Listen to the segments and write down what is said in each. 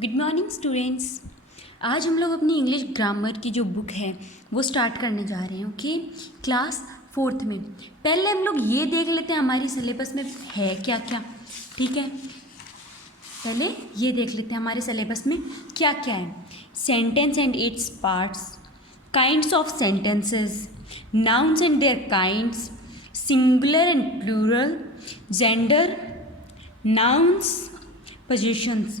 Good morning students. आज हम लोग अपनी इंग्लिश ग्रामर की जो बुक है वो स्टार्ट करने जा रहे हैं। ओके, क्लास 4th में पहले हम लोग ये देख लेते हैं हमारी सिलेबस में है क्या क्या। ठीक है, पहले ये देख लेते हैं हमारे सिलेबस में क्या क्या है। Sentence and its parts, kinds of sentences, nouns and their kinds, singular and plural, gender, nouns, positions,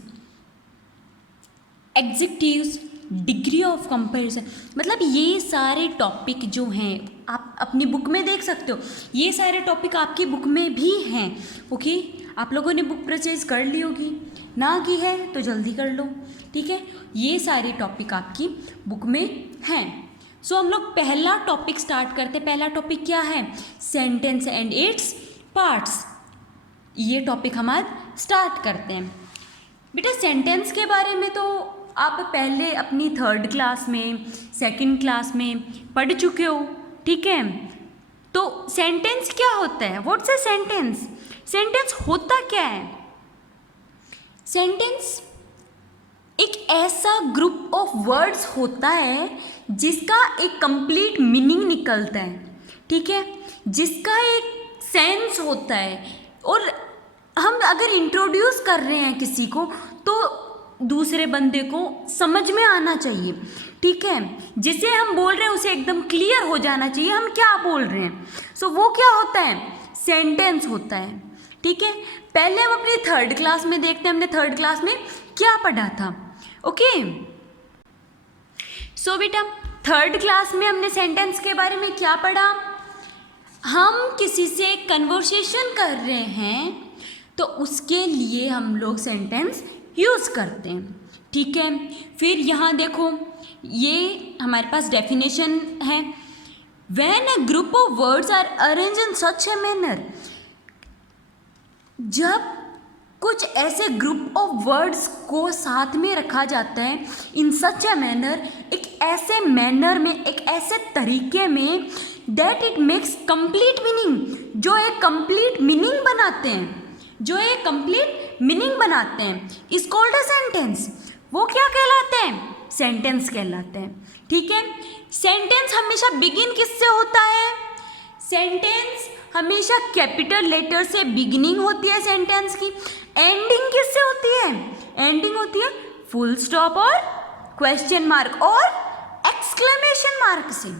adjectives, degree of comparison. मतलब ये सारे टॉपिक जो हैं आप अपनी बुक में देख सकते हो। ये सारे टॉपिक आपकी बुक में भी हैं। ओके, आप लोगों ने बुक परचेज कर ली होगी, ना की है तो जल्दी कर लो। ठीक है, ये सारे टॉपिक आपकी बुक में हैं। सो हम लोग पहला टॉपिक स्टार्ट करते हैं। पहला टॉपिक क्या है? Sentence and its parts. ये टॉपिक हम आज स्टार्ट करते हैं। बेटा सेंटेंस के बारे में तो आप पहले अपनी 3rd क्लास में, 2nd क्लास में पढ़ चुके हो। ठीक है, तो सेंटेंस क्या होता है? What's a sentence? सेंटेंस होता क्या है? सेंटेंस एक ऐसा ग्रुप ऑफ वर्ड्स होता है जिसका एक कंप्लीट मीनिंग निकलता है। ठीक है, जिसका एक सेंस होता है, और हम अगर इंट्रोड्यूस कर रहे हैं किसी को तो दूसरे बंदे को समझ में आना चाहिए। ठीक है, जिसे हम बोल रहे हैं उसे एकदम क्लियर हो जाना चाहिए हम क्या बोल रहे हैं। सो वो क्या होता है? सेंटेंस होता है। ठीक है, पहले हम अपनी 3rd क्लास में देखते हैं हमने 3rd क्लास में क्या पढ़ा था। ओके, सो बेटा 3rd क्लास में हमने सेंटेंस के बारे में क्या पढ़ा? हम किसी से कन्वर्सेशन कर रहे हैं तो उसके लिए हम लोग सेंटेंस यूज़ करते हैं। ठीक है, फिर यहाँ देखो ये हमारे पास डेफिनेशन है। When a group of words are arrange in such a manner, जब कुछ ऐसे ग्रुप ऑफ वर्ड्स को साथ में रखा जाता है इन सच ए मैनर, एक ऐसे मैनर में, एक ऐसे तरीके में, that it makes complete meaning, जो एक कंप्लीट मीनिंग बनाते हैं, जो एक कंप्लीट मीनिंग बनाते हैं, इज कॉल्ड अ सेंटेंस। वो क्या कहलाते हैं? सेंटेंस कहलाते हैं। ठीक है, सेंटेंस हमेशा बिगिन किससे होता है? सेंटेंस हमेशा कैपिटल लेटर से बिगिनिंग होती है सेंटेंस की। एंडिंग किससे होती है? एंडिंग होती है फुल स्टॉप और क्वेश्चन मार्क और एक्सक्लेमेशन मार्क से।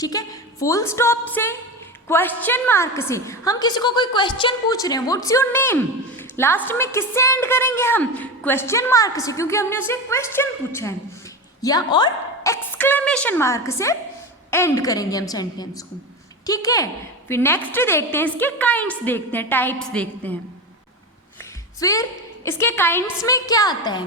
ठीक है, फुल स्टॉप से, क्वेश्चन मार्क से। हम किसी को कोई क्वेश्चन पूछ रहे हैं, व्हाट्स योर नेम, लास्ट में किससे एंड करेंगे हम? क्वेश्चन मार्क से, क्योंकि हमने उसे क्वेश्चन पूछा है। या और एक्सक्लेमेशन मार्क से एंड करेंगे हम सेंटेंस को। ठीक है, फिर नेक्स्ट देखते हैं इसके काइंड्स, देखते हैं टाइप्स देखते हैं। फिर इसके काइंड्स में क्या आता है?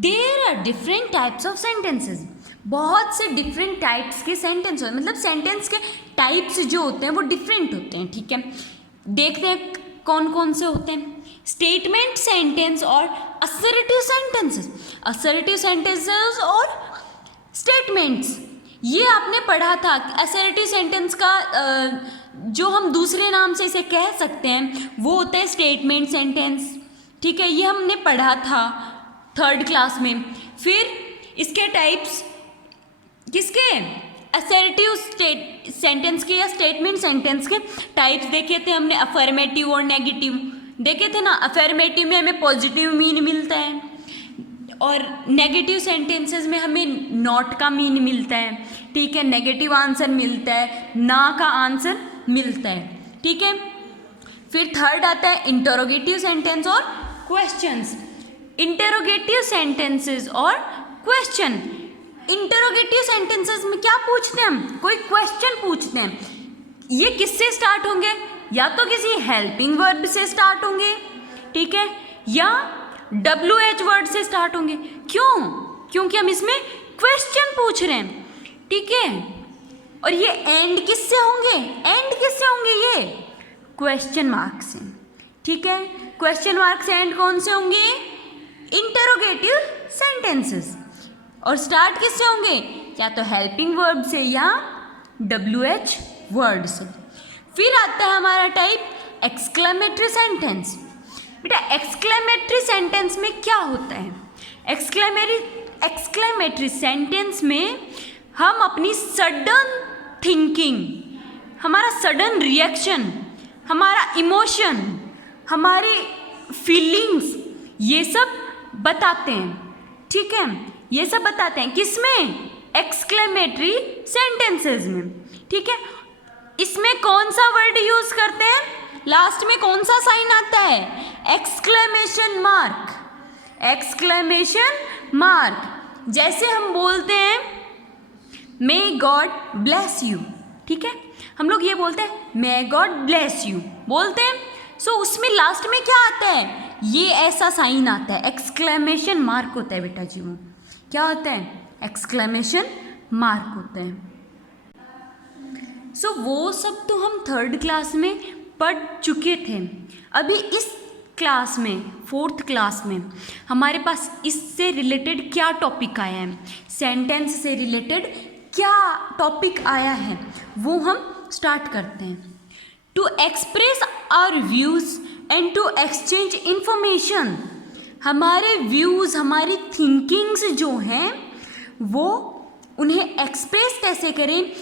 There are different types of sentences. बहुत से डिफरेंट टाइप्स के सेंटेंस होते हैं, मतलब सेंटेंस के टाइप्स जो होते हैं वो डिफरेंट होते हैं। ठीक है, देखते हैं कौन कौन से होते हैं। स्टेटमेंट सेंटेंस और असर्टिव सेंटेंसेस। असर्टिव सेंटेंसेस और स्टेटमेंट्स, ये आपने पढ़ा था। असर्टिव सेंटेंस का जो हम दूसरे नाम से इसे कह सकते हैं वो होता है स्टेटमेंट सेंटेंस। ठीक है, ये हमने पढ़ा था 3rd क्लास में। फिर इसके टाइप्स किसके? असर्टिव सेंटेंस के या स्टेटमेंट सेंटेंस के टाइप्स देखे थे हमने, अफर्मेटिव और नेगेटिव देखे थे ना। अफर्मेटिव में हमें पॉजिटिव मीन मिलता है और नेगेटिव सेंटेंसेस में हमें नॉट का मीन मिलता है। ठीक है, नेगेटिव आंसर मिलता है, ना का आंसर मिलता है। ठीक है, फिर 3rd आता है इंटरोगेटिव सेंटेंस और क्वेश्चंस। इंटरोगेटिव सेंटेंसेस और क्वेश्चन। इंटरोगेटिव सेंटेंसेस में क्या पूछते हैं हम? कोई क्वेश्चन पूछते हैं। ये किससे स्टार्ट होंगे? या तो किसी हेल्पिंग वर्ब से स्टार्ट होंगे, ठीक है, या WH वर्ड से स्टार्ट होंगे। क्यों? क्योंकि हम इसमें क्वेश्चन पूछ रहे हैं। ठीक है, और ये एंड किससे होंगे? एंड किससे होंगे? ये क्वेश्चन मार्क से। ठीक है, क्वेश्चन मार्क से एंड कौन से होंगे? Interrogative sentences. और स्टार्ट किससे होंगे? या तो हेल्पिंग वर्ब से या WH वर्ड से। फिर आता है हमारा टाइप एक्सक्लेमेटरी सेंटेंस। बेटा एक्सक्लेमेटरी सेंटेंस में क्या होता है? एक्सक्लेमेटरी सेंटेंस में हम अपनी सडन थिंकिंग, हमारा सडन रिएक्शन, हमारा इमोशन, हमारी फीलिंग्स, ये सब बताते हैं, ठीक है। ये सब बताते हैं किसमें? एक्सक्लेमेटरी सेंटेंसेस में, ठीक है। इसमें कौन सा वर्ड यूज करते हैं? लास्ट में कौन सा साइन आता है? Exclamation mark. Exclamation mark. जैसे हम बोलते हैं मे गॉड ब्लेस यू, ठीक है, हम लोग ये बोलते हैं मे गॉड ब्लेस यू बोलते हैं। सो उसमें लास्ट में क्या आता है? ये ऐसा साइन आता है, एक्सक्लेमेशन मार्क होता है बेटा जी। वो क्या होता है? एक्सक्लेमेशन मार्क होता है। सो वो सब तो हम 3rd क्लास में पढ़ चुके थे। अभी इस क्लास में 4th क्लास में हमारे पास इससे रिलेटेड क्या टॉपिक आया है, सेंटेंस से रिलेटेड क्या टॉपिक आया है, वो हम स्टार्ट करते हैं। To express our views and to exchange information. हमारे व्यूज़, हमारी थिंकिंग्स जो हैं वो उन्हें एक्सप्रेस कैसे करें,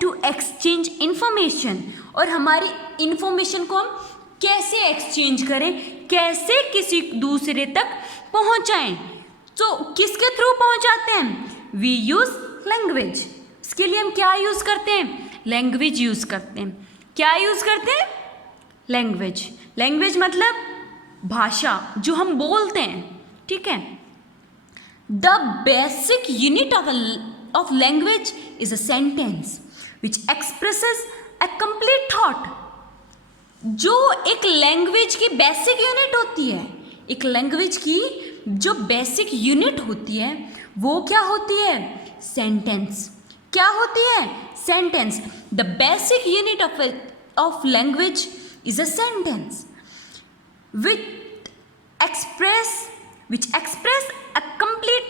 टू एक्सचेंज इंफॉर्मेशन, और हमारी इंफॉर्मेशन को हम कैसे एक्सचेंज करें, कैसे किसी दूसरे तक पहुंचाएं। तो किसके थ्रू पहुंचाते हैं? We use language. इसके लिए हम क्या यूज़ करते हैं? लैंग्वेज यूज़ करते हैं। क्या यूज़ करते हैं? लैंग्वेज। लैंग्वेज मतलब भाषा जो हम बोलते हैं, ठीक है। The basic unit of language is a sentence which expresses a complete thought. जो एक लैंग्वेज की बेसिक यूनिट होती है, एक लैंग्वेज की जो बेसिक यूनिट होती है वो क्या होती है? सेंटेंस। क्या होती है? Sentence. The basic unit of language is a sentence which express a complete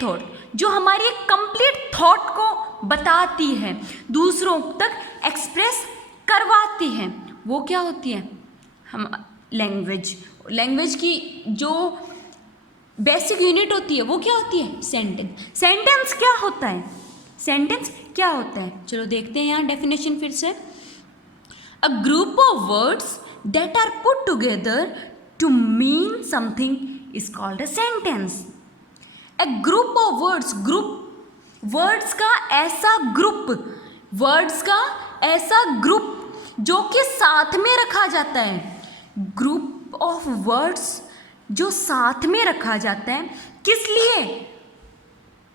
thought, जो हमारी एक कंप्लीट थॉट को बताती है, दूसरों तक एक्सप्रेस करवाती है, वो क्या होती है? हम लैंग्वेज। लैंग्वेज की जो बेसिक यूनिट होती है वो क्या होती है? सेंटेंस। सेंटेंस क्या होता है? सेंटेंस क्या होता है? चलो देखते हैं यहाँ डेफिनेशन फिर से। A group of words that are put together to mean something is called a sentence. A group of words, words का ऐसा ग्रुप जो कि साथ में रखा जाता है। ग्रुप ऑफ वर्ड्स जो साथ में रखा जाता है, किस लिए?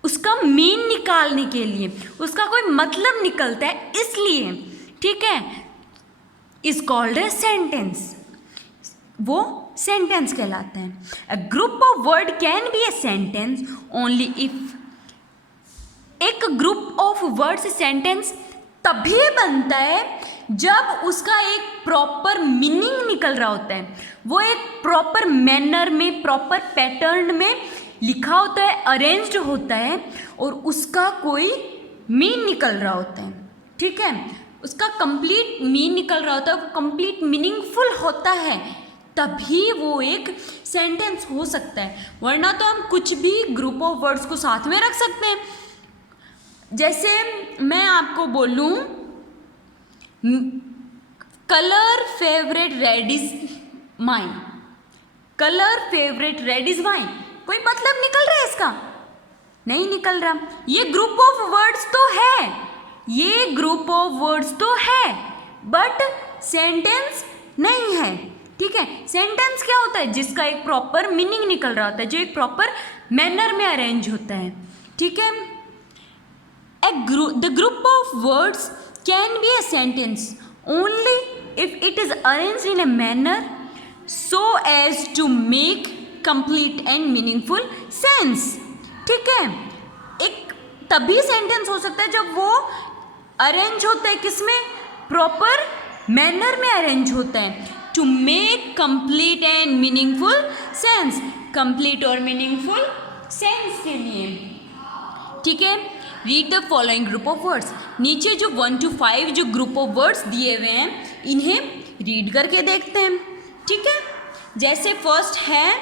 उसका मीन निकालने के लिए, उसका कोई मतलब निकलता है इसलिए, ठीक है, इज कॉल्ड ए सेंटेंस। वो सेंटेंस कहलाता है। अ group of word can be a sentence only if. एक ग्रुप ऑफ वर्ड्स सेंटेंस तभी बनता है जब उसका एक प्रॉपर मीनिंग निकल रहा होता है, वो एक प्रॉपर मैनर में, प्रॉपर पैटर्न में लिखा होता है, अरेंज्ड होता है, और उसका कोई मीन निकल रहा होता है, ठीक है, उसका कंप्लीट मीन निकल रहा होता है, वो कंप्लीट मीनिंगफुल होता है, तभी वो एक सेंटेंस हो सकता है। वरना तो हम कुछ भी ग्रुप ऑफ वर्ड्स को साथ में रख सकते हैं। जैसे मैं आपको बोलूं colour favourite red is mine, colour favourite red is mine, कोई मतलब निकल रहा है इसका? नहीं निकल रहा। ये ग्रुप ऑफ वर्ड्स तो है, ये ग्रुप ऑफ वर्ड्स तो है, बट सेंटेंस नहीं है, ठीक है। सेंटेंस क्या होता है? जिसका एक प्रॉपर मीनिंग निकल रहा होता है, जो एक प्रॉपर मैनर में अरेंज होता है, ठीक है। The group of words can be a sentence only if it is arranged in a manner so as to make complete and meaningful sense, ठीक है। एक तभी सेंटेंस हो सकता है जब वो अरेंज होता है, किसमें? प्रॉपर मैनर में अरेंज होता है, to make complete and meaningful sense, complete और मीनिंगफुल सेंस के लिए, ठीक है। Read the following group of words. नीचे जो 1 to 5 जो ग्रुप ऑफ वर्ड्स दिए हुए हैं, इन्हें रीड करके देखते हैं, ठीक है। जैसे फर्स्ट है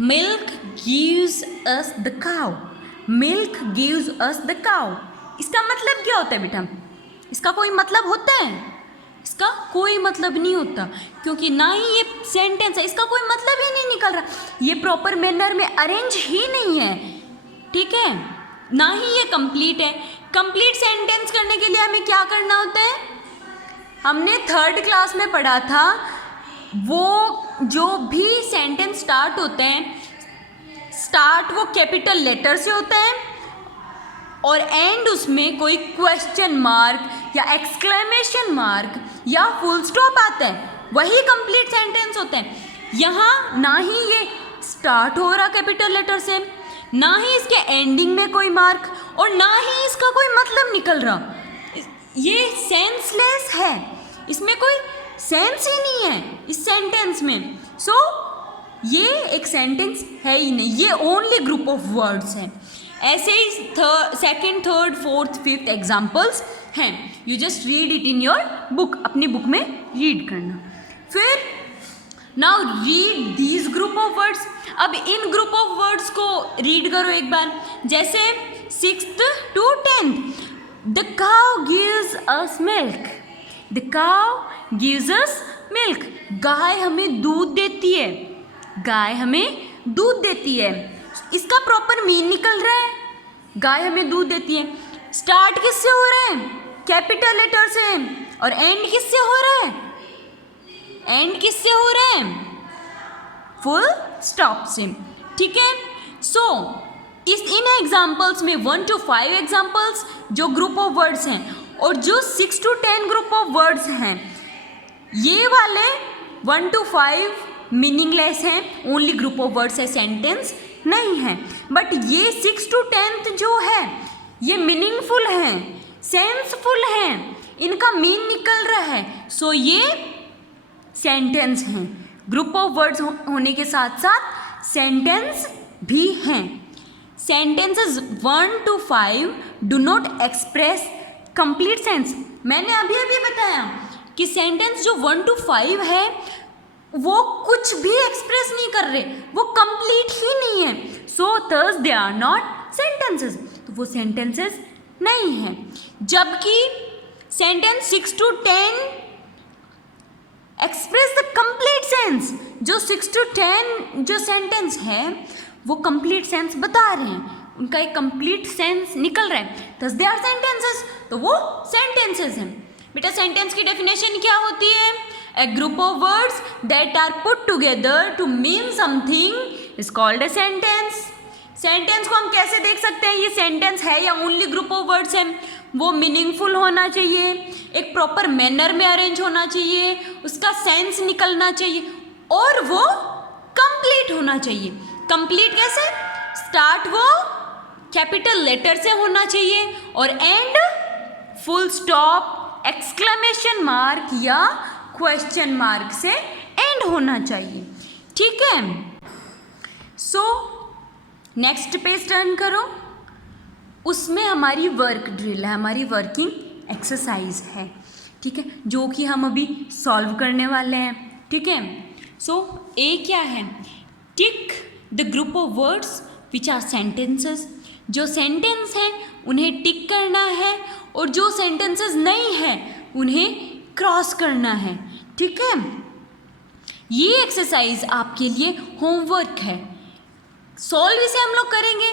milk gives us the cow, milk gives us the cow. इसका मतलब क्या होता है बेटा? इसका कोई मतलब होता है? इसका कोई मतलब नहीं होता, क्योंकि ना ही ये सेंटेंस है, इसका कोई मतलब ही नहीं निकल रहा, ये प्रॉपर मैनर में अरेंज ही नहीं है, ठीक है, ना ही ये कंप्लीट है। कंप्लीट सेंटेंस करने के लिए हमें क्या करना होता है? हमने 3rd क्लास में पढ़ा था, वो जो भी सेंटेंस स्टार्ट होते हैं, स्टार्ट वो कैपिटल लेटर से होता है और एंड उसमें कोई क्वेश्चन मार्क या एक्सक्लेमेशन मार्क या फुल स्टॉप आता है, वही कंप्लीट सेंटेंस होते हैं। यहाँ ना ही ये स्टार्ट हो रहा कैपिटल लेटर से, ना ही इसके एंडिंग में कोई मार्क, और ना ही इसका कोई मतलब निकल रहा, ये सेंसलेस है, इसमें कोई सेंस ही नहीं है इस सेंटेंस में। सो ये एक सेंटेंस है ही नहीं, ये ओनली ग्रुप ऑफ वर्ड्स हैं। ऐसे ही 2nd, 3rd, 4th, 5th examples हैं। You just read it in your book, अपनी बुक में रीड करना। फिर now read these group of words. अब इन ग्रुप ऑफ वर्ड्स को रीड करो एक बार, जैसे 6th to 10th। The cow gives us milk, the cow gives us milk. गाय हमें दूध देती है, गाय हमें दूध देती है। इसका प्रॉपर मीन निकल रहा है, गाय हमें दूध देती है। स्टार्ट किससे हो रहा है? कैपिटल लेटर से। और एंड किससे हो रहा है? एंड किससे हो रहा है? फुल स्टॉप से, ठीक है। सो इन एग्जाम्पल्स में 1 to 5 एग्जाम्पल्स जो ग्रुप ऑफ वर्ड्स हैं, और जो 6 to 10 ग्रुप ऑफ वर्ड्स हैं, ये वाले 1 to 5 मीनिंगलेस हैं, ओनली ग्रुप ऑफ वर्ड्स है, सेंटेंस नहीं है। बट ये 6 to 10th जो है, ये मीनिंगफुल हैं, सेंसफुल हैं, इनका मीन निकल रहा है। सो ये सेंटेंस हैं, ग्रुप ऑफ वर्ड्स होने के साथ साथ सेंटेंस भी हैं। Sentences 1 to 5 do not express complete sense. मैंने अभी अभी बताया कि सेंटेंस जो 1 to 5 है वो कुछ भी एक्सप्रेस नहीं कर रहे, वो कंप्लीट ही नहीं है। So thus they are not sentences, तो वो सेंटेंसेस नहीं है। जबकि sentence 6 to 10 express the complete sense. जो 6 to 10 जो सेंटेंस है वो कंप्लीट सेंस बता रहे हैं, उनका एक कंप्लीट सेंस निकल रहा है, थस दे आर सेंटेंसेस, तो वो सेंटेंसेस हैं। बेटा सेंटेंस की डेफिनेशन क्या होती है? A group of words that are put together to mean something is called a sentence. Sentence को हम कैसे देख सकते हैं ये सेंटेंस है या ओनली ग्रुप ऑफ वर्ड्स हैं? वो मीनिंगफुल होना चाहिए, एक प्रॉपर मैनर में अरेंज होना चाहिए, उसका सेंस निकलना चाहिए, और वो कंप्लीट होना चाहिए। कंप्लीट कैसे? स्टार्ट वो कैपिटल लेटर से होना चाहिए और and full stop, exclamation mark या क्वेश्चन मार्क से एंड होना चाहिए, ठीक है। सो नेक्स्ट पेज टर्न करो, उसमें हमारी वर्क ड्रिल है, हमारी वर्किंग एक्सरसाइज है, ठीक है, जो कि हम अभी सॉल्व करने वाले हैं, ठीक है। सो ए क्या है? Tick the group of words which are sentences. जो सेंटेंस हैं उन्हें टिक करना है और जो सेंटेंसेस नहीं हैं उन्हें क्रॉस करना है, ठीक है। ये एक्सरसाइज आपके लिए होमवर्क है। सॉल्व इसे हम लोग करेंगे,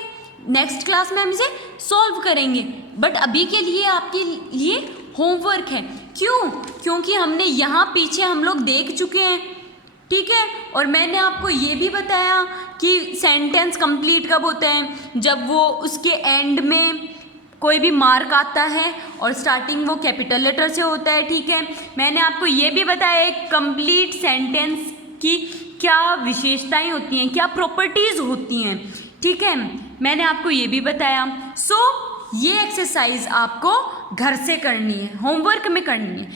नेक्स्ट क्लास में हम इसे सॉल्व करेंगे, बट अभी के लिए आपके लिए होमवर्क है। क्यों? क्योंकि हमने यहाँ पीछे हम लोग देख चुके हैं, ठीक है। और मैंने आपको ये भी बताया कि सेंटेंस कंप्लीट कब होता है, जब वो उसके एंड में कोई भी मार्क आता है और स्टार्टिंग वो कैपिटल लेटर से होता है, ठीक है। मैंने आपको ये भी बताया एक कंप्लीट सेंटेंस की क्या विशेषताएं होती हैं, क्या प्रॉपर्टीज़ होती हैं, ठीक है, मैंने आपको ये भी बताया। सो ये एक्सरसाइज आपको घर से करनी है, होमवर्क में करनी है,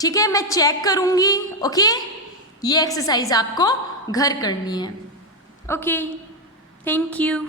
ठीक है। मैं चेक करूँगी, ओके। ये एक्सरसाइज आपको घर करनी है, ओके। Thank you.